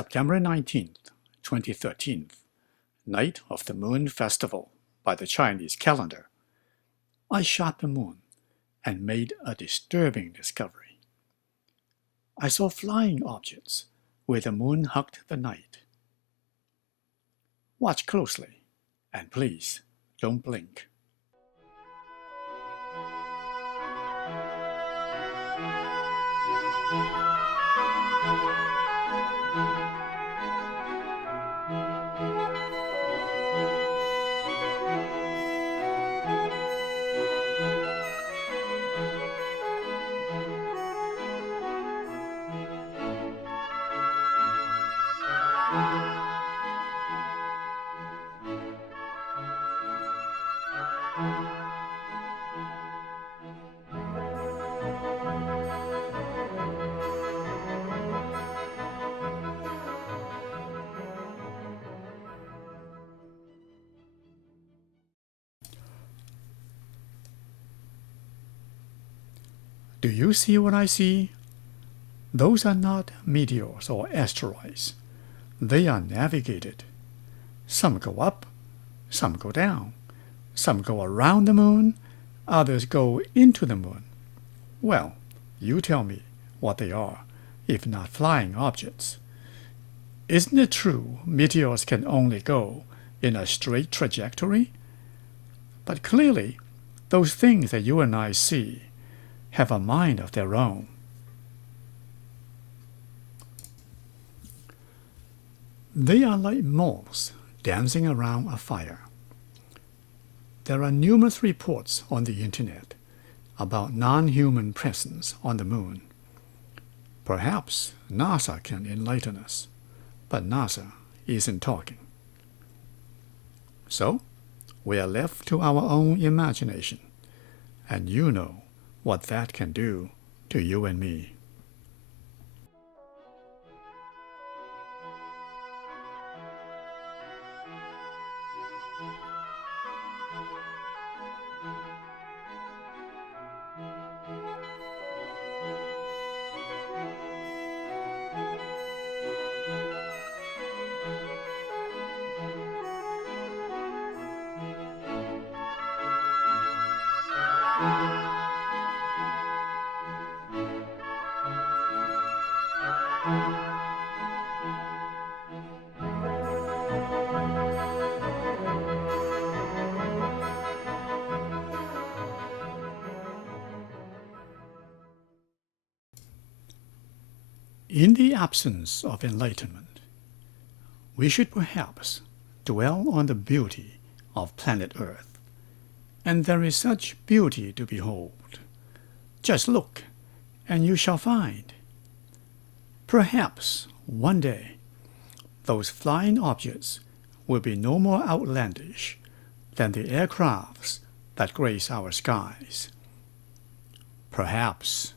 September 19th, 2013, night of the Moon Festival by the Chinese calendar. I shot the moon and made a disturbing discovery. I saw flying objects where the moon hugged the night. Watch closely, and please don't blink. Do you see what I see? Those are not meteors or asteroids. They are navigated. Some go up, some go down. Some go around the moon, others go into the moon. Well, you tell me what they are, if not flying objects. Isn't it true meteors can only go in a straight trajectory? But clearly, those things that you and I see have a mind of their own. They are like moths dancing around a fire. There are numerous reports on the internet about non-human presence on the moon. Perhaps NASA can enlighten us, but NASA isn't talking. So, we are left to our own imagination, and you know what that can do to you and me. In the absence of enlightenment, we should perhaps dwell on the beauty of planet Earth. And there is such beauty to behold. Just look, and you shall find. Perhaps one day those flying objects will be no more outlandish than the aircrafts that grace our skies. Perhaps